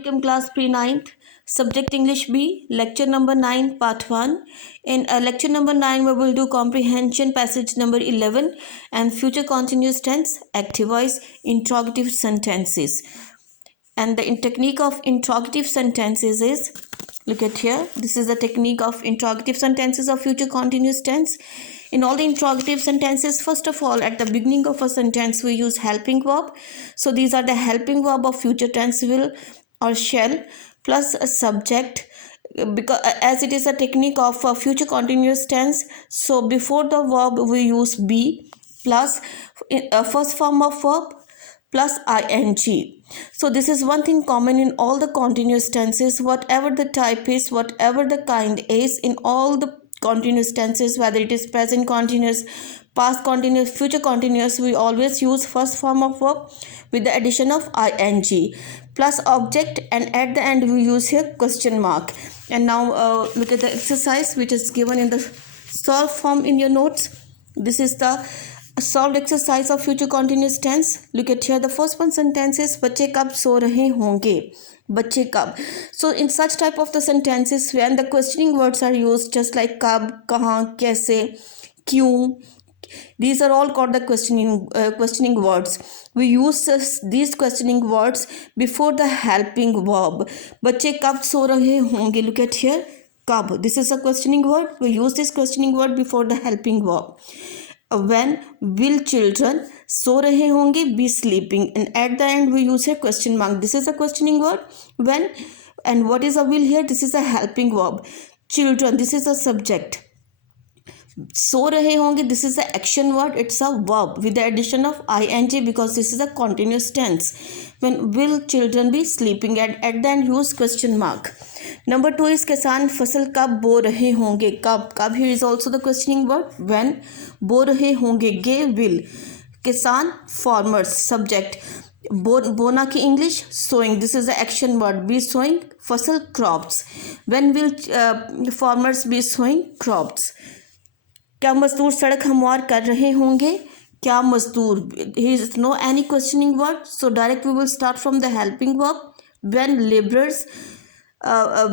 Welcome class pre-9th, subject English B, lecture number 9, part 1. In lecture number 9, we will do comprehension passage number 11 and future continuous tense, active voice, interrogative sentences. And the technique of interrogative sentences is, look at here, this is the technique of interrogative sentences of future continuous tense. In all the interrogative sentences, first of all, at the beginning of a sentence, we use helping verb. So these are the helping verb of future tense will or shall plus a subject, because as it is a technique of a future continuous tense. So before the verb, we use be plus first form of verb plus ing. So this is one thing common in all the continuous tenses, whatever the type is, whatever the kind is, in all the continuous tenses, whether it is present continuous, past continuous, future continuous, we always use first form of verb with the addition of ing plus object, and at the end we use here question mark. And now look at the exercise which is given in the solved form in your notes. This is the solved exercise of future continuous tense. Look at here, the first one sentence is बच्चे कब सो रहे होंगे, बच्चे कब. So in such type of the sentences when the questioning words are used, just like कब, कहाँ, कैसे, क्यों, these are all called the questioning words. We use these questioning words before the helping verb. बच्चे कब सो रहे होंगे, look at here, कब, this is a questioning word. We use this questioning word before the helping verb. When will children सो रहे होंगे, be sleeping, and at the end we use a question mark. This is a questioning word. When, and what is a will here? This is a helping verb. Children, this is a subject. सो रहे होंगे, this is a action word. It's a verb with the addition of ing because this is a continuous tense. When will children be sleeping, at the end use question mark. Number 2 is किसान फसल कब बो रहे होंगे, कब, कब here is also the questioning word. When, बो रहे होंगे, गे, will, किसान farmers, subject, बोना की English sowing, this is the action word, be sowing, फसल crops. When will farmers be sowing crops. क्या मजदूर सड़क हमवार कर रहे होंगे, क्या मजदूर, here is no any questioning word, so direct we will start from the helping verb. When laborers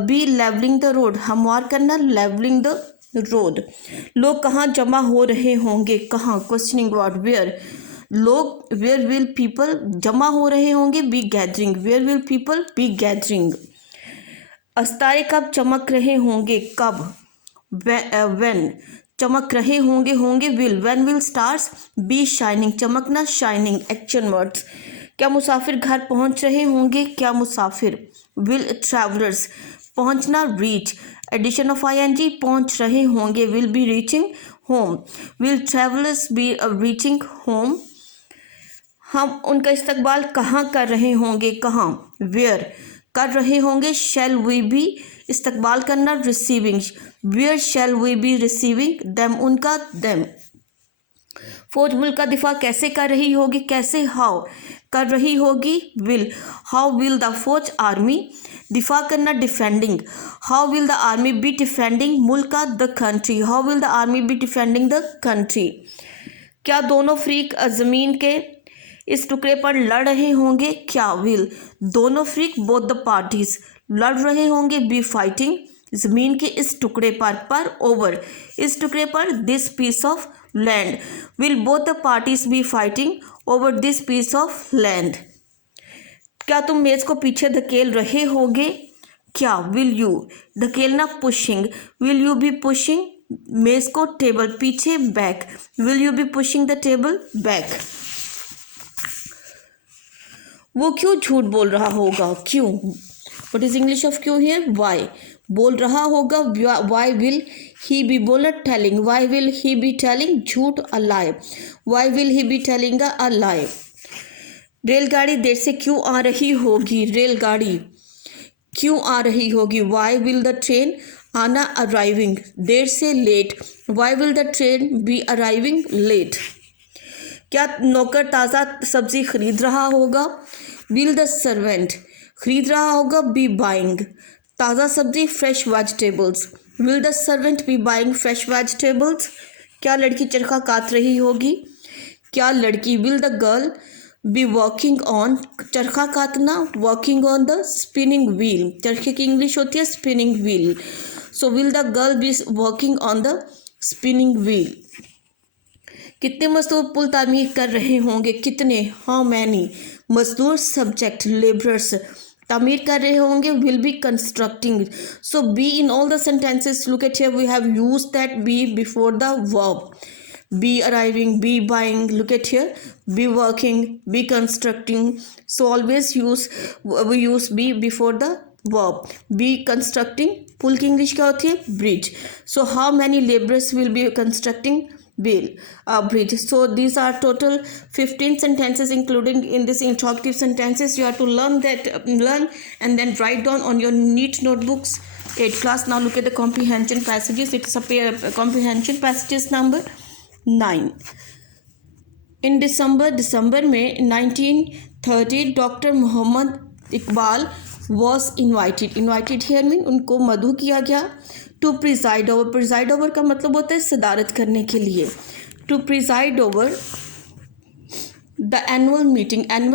be leveling the road, हमवार करना, leveling the road. लोग कहाँ जमा हो रहे होंगे, कहाँ, questioning word, where. लोग, where will people, जमा हो रहे होंगे, be gathering, where will people be gathering. अस्तारे कब चमक रहे होंगे, कब, when. चमक रहे होंगे, होंगे will. When will stars be shining, चमकना, shining, action words. क्या मुसाफिर घर पहुंच रहे होंगे, क्या मुसाफिर. will travelers, पहुंचना, reach, addition of ing, पहुंच रहे होंगे, will be reaching home. will travelers be reaching home. हम उनका इस्तकबाल कहाँ कर रहे होंगे, कहाँ, where. कर रहे होंगे, shall we be, इस्तकबाल करना, receiving, where shall we be receiving them, उनका, them. फौज मुल्क का दिफा कैसे कर रही होगी, कैसे, how, कर रही होगी, will, how will the फौज, army, दिफा करना, defending, how will the army be defending मुल्क का, the country, how will the army be defending the country. क्या दोनों फ्रीक ज़मीन के इस टुकड़े पर लड़ रहे होंगे, क्या, will, दोनों फ्रीक, both the parties, लड़ रहे होंगे, be fighting, ज़मीन के इस टुकड़े पर over, इस टुकड़े पर, this piece of land, will both the parties be fighting over this piece of land. क्या तुम मेज़ को पीछे धकेल रहे होगे, क्या, will you, धकेलना, pushing, will you be pushing मेज़ को, टेबल, पीछे, back, will you be pushing the table back. वो क्यों झूठ बोल रहा होगा, क्यों, what is English of क्यों here, why. बोल रहा होगा, why will he be, बोला, telling, why will he be telling, झूठ, a lie, why will he be telling a lie. रेलगाड़ी देर से क्यों आ रही होगी, रेलगाड़ी क्यों आ रही होगी, why will the train, आना, arriving, देर से, late, why will the train be arriving late. क्या नौकर ताज़ा सब्जी खरीद रहा होगा, will the servant, खरीद रहा होगा, be buying, ताज़ा सब्जी, fresh vegetables, will the servant be buying fresh vegetables. क्या लड़की चरखा काट रही होगी, क्या लड़की, will the girl be working on, चरखा काटना, working on the spinning wheel, चरखे की इंग्लिश होती है spinning wheel. So will the girl be working on the spinning wheel. कितने मजदूर पुल तामीर कर रहे होंगे, कितने, हाउ मैनी. मजदूर सब्जेक्ट, लेबरर्स तामीर कर रहे होंगे, will be constructing. So be in all the sentences, look at here, we have use that be before the verb. Be arriving, be buying, look at here, be working, be constructing. So always we use be before the verb. Be constructing, पुल की English क्या होती है, bridge. So how many laborers will be constructing bridge. So these are total 15 sentences including in this interrogative sentences. You have to learn and then write down on your neat notebooks. 8th class. Now look at the comprehension passages. It's a comprehension passages number 9. In December में 1930 doctor Mohammad Iqbal was invited here mean उनको मदऊ किया गया to preside over का मतलब होता है सदारत करने के लिए. To preside over the annual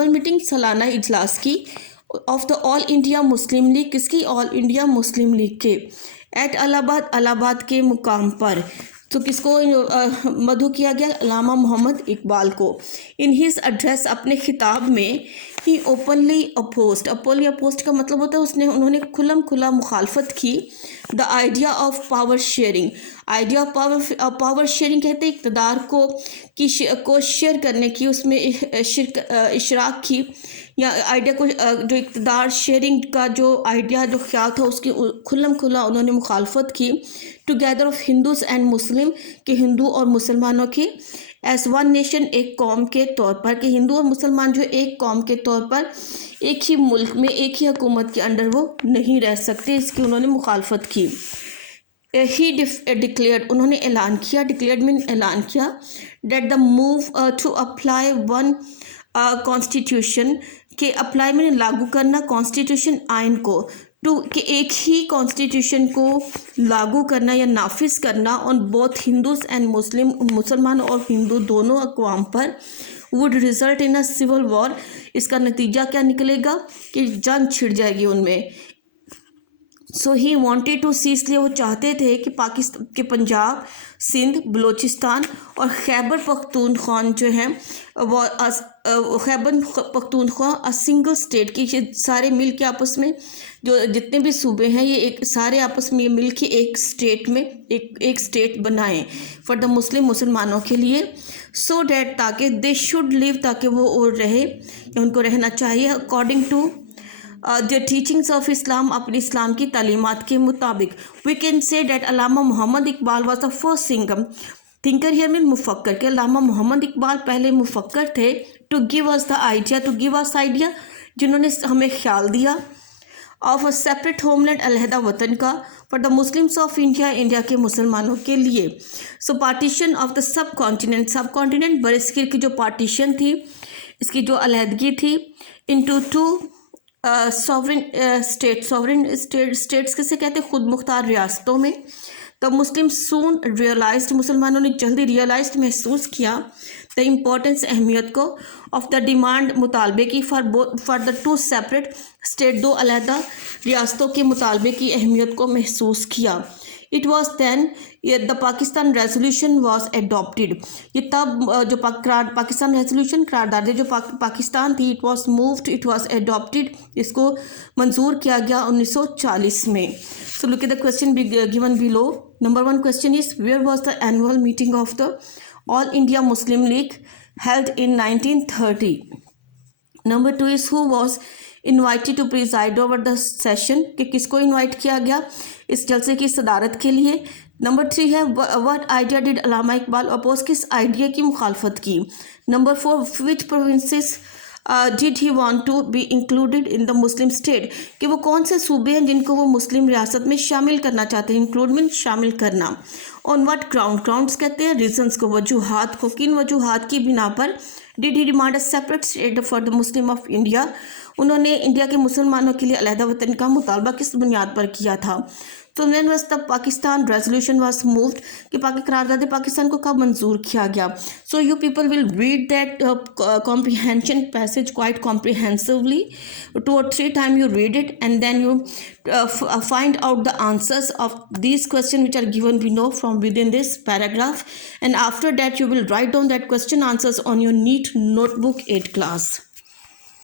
meeting सालाना इजलास की of the All India Muslim League, किसकी, ऑल इंडिया मुस्लिम लीग के. एट अलाहाबाद के मुकाम पर. तो किसको मदऊ किया गया, अल्लामा मोहम्मद इकबाल को. इन हिज एड्रेस, अपने खिताब में, ही ओपनली अपोज्ड का मतलब होता है उन्होंने खुल्लम खुला मुखालफत की. The idea of power sharing, idea of power sharing कहते हैं इक़्तिदार को शेयर करने की, उसमें इशराक की, या आइडिया को जो इक़्तिदार शेयरिंग का जो आइडिया जो ख्याल था उसकी खुल्लम खुला उन्होंने मुखालफत की. Together of Hindus and Muslim, के हिंदू और मुसलमानों की. एज वन नेशन, एक कौम के तौर पर, कि हिंदू और मुसलमान जो एक कौम के तौर पर एक ही मुल्क में एक ही हुकूमत के अंडर वो नहीं रह सकते, इसकी उन्होंने मुखालफत की. ही डिक्लेयर्ड, उन्होंने ऐलान किया, डिक्लेयर्ड मीन ऐलान किया, that the move to apply one constitution, के अप्लाई में लागू करना, कॉन्स्टिट्यूशन आइन को, टू कि एक ही कॉन्स्टिट्यूशन को लागू करना या नाफिज करना ऑन बोथ हिंदूज़ एंड मुसलमान और हिंदू दोनों अक़वाम पर, would result in a civil war, इसका नतीजा क्या निकलेगा कि जंग छिड़ जाएगी उनमें. सो ही वांटेड टू सी, इसलिए वो चाहते थे कि पाकिस्तान के पंजाब, सिंध, बलूचिस्तान और खैबर पख्तूनख्वा जो हैं वो Khyber Pakhtunkhwa a single state की, सारे मिल के आपस में जो जितने भी सूबे हैं ये एक सारे आपस में मिल के एक स्टेट में एक स्टेट बनाएं फॉर द मुसलमानों के लिए. सो डैट, ताकि दे शुड लिव, ताकि वो और रहे या उनको रहना चाहिए, according to the teachings of Islam, अपने इस्लाम की तालीमात के मुताबिक. We can say that Allama Mohammad Iqbal was the first thinker here mean मुफक्कर, के अल्लामा मोहम्मद इकबाल पहले मुफक्कर थे. To give us the idea, to give us idea, जिन्होंने हमें ख्याल दिया, ऑफ अ सेपरेट होमलैंड, अलहदा वतन का, for the Muslims of India, India के मुसलमानों के लिए. So partition of the subcontinent बरसगीर की जो पार्टीशन थी, इसकी जो अलहदगी थी, इनटू टू सॉवरेन स्टेट्स किसे कहते हैं, खुद मुख्तार रियासतों में. द मुस्लिम सून रियलाइज्ड, मुसलमानों ने जल्दी रियलाइज्ड महसूस किया, द इम्पोर्टेंस, अहमियत को, ऑफ द डिमांड, मुतालबे की, for the two separate state, दो अलहदा रियासतों के मुतालबे की अहमियत को महसूस किया. It was then the Pakistan resolution was adopted, ये तब जो पाकिस्तान रेजोल्यूशन करारदाद जो पाकिस्तान थी, it was moved, it was adopted, इसको मंजूर किया गया 1940 में. So look at the question given below. Number 1 question is, where was the annual meeting of the All India Muslim League held in 1930. Number 2 is, who was invited to preside over the session, कि किसको invite किया गया इस जलसे की सदारत के लिए. नंबर 3 है, what idea did Allama Iqbal oppose, किस आइडिया की मुखालफत की. Number 4, which provinces did he want to be included in the Muslim state, कि वो कौन से सूबे हैं जिनको वो मुस्लिम रियासत में शामिल करना चाहते हैं, इंक्लूड मीन शामिल करना. ऑन व्हाट ग्राउंड्स कहते हैं रीजंस को, वजूहात को, किन वजूहात की बिना पर did he demand a separate state for the Muslim of India, उन्होंने इंडिया के मुसलमानों के लिए अलहदा वतन का मुतालबा किस बुनियाद पर किया था. So when was the Pakistan resolution was moved? कि करारदाद पाकिस्तान को कब मंजूर किया गया? So you people will read that comprehension passage quite comprehensively. 2 or 3 times you read it, and then you find out the answers of these questions which are given below from within this paragraph, and after that you will write down that question answers on your NEET notebook 8 class.